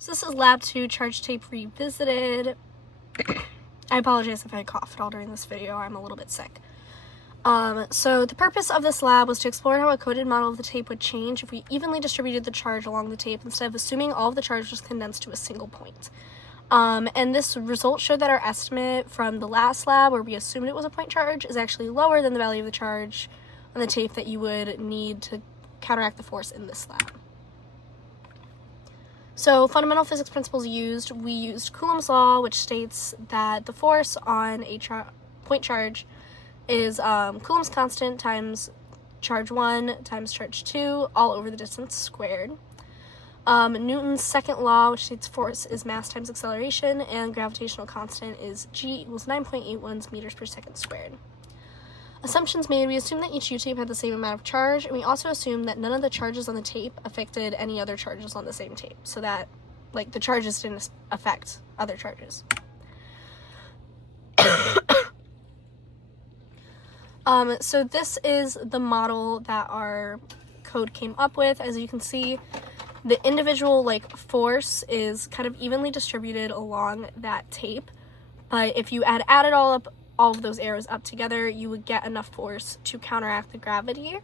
So this is Lab 2, Charge Tape Revisited. I apologize if I cough at all during this video, I'm a little bit sick. So the purpose of this lab was to explore how a coded model of the tape would change if we evenly distributed the charge along the tape instead of assuming all of the charge was condensed to a single point. And this result showed that our estimate from the last lab, where we assumed it was a point charge, is actually lower than the value of the charge on the tape that you would need to counteract the force in this lab. So fundamental physics principles used, we used Coulomb's law, which states that the force on a point charge is Coulomb's constant times charge 1 times charge 2 all over the distance squared. Newton's second law, which states force is mass times acceleration, and gravitational constant is g equals 9.81 meters per second squared. Assumptions made, we assumed that each U-tape had the same amount of charge, and we also assumed that none of the charges on the tape affected any other charges on the same tape, so that, like, the charges didn't affect other charges. So this is the model that our code came up with. As you can see, the individual, force is kind of evenly distributed along that tape, but if you added all of those arrows up together, you would get enough force to counteract the gravity.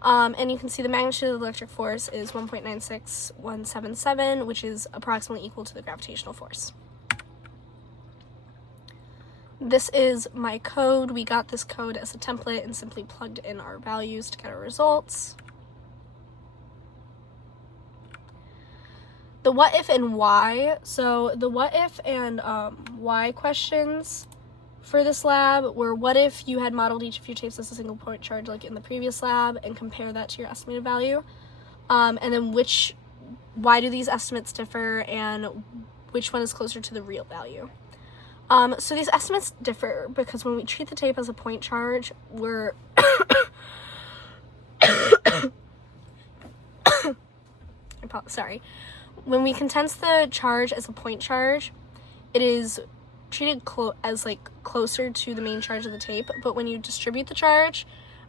And you can see the magnitude of the electric force is 1.96177, which is approximately equal to the gravitational force. This is my code. We got this code as a template and simply plugged in our values to get our results. The what if and why. So the what if and why questions for this lab were, what if you had modeled each of your tapes as a single point charge like in the previous lab and compare that to your estimated value? And then why do these estimates differ and which one is closer to the real value? So these estimates differ because when we treat the tape as a point charge, we're sorry. When we condense the charge as a point charge, it is treated as closer to the main charge of the tape, but when you distribute the charge,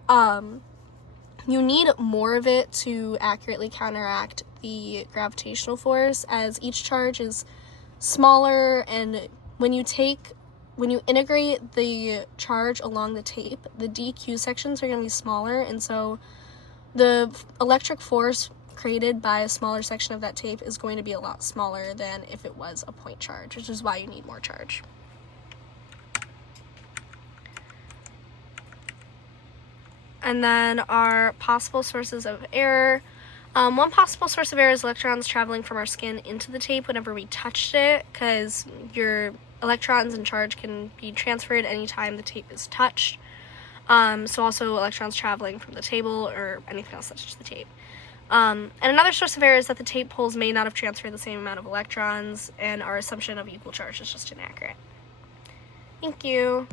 you need more of it to accurately counteract the gravitational force, as each charge is smaller, and when you integrate the charge along the tape, the DQ sections are going to be smaller, and so the electric force created by a smaller section of that tape is going to be a lot smaller than if it was a point charge, which is why you need more charge. And then our possible sources of error. One possible source of error is electrons traveling from our skin into the tape whenever we touched it, because your electrons and charge can be transferred anytime the tape is touched. So also electrons traveling from the table or anything else that touches the tape. And another source of error is that the tape poles may not have transferred the same amount of electrons, and our assumption of equal charge is just inaccurate. Thank you.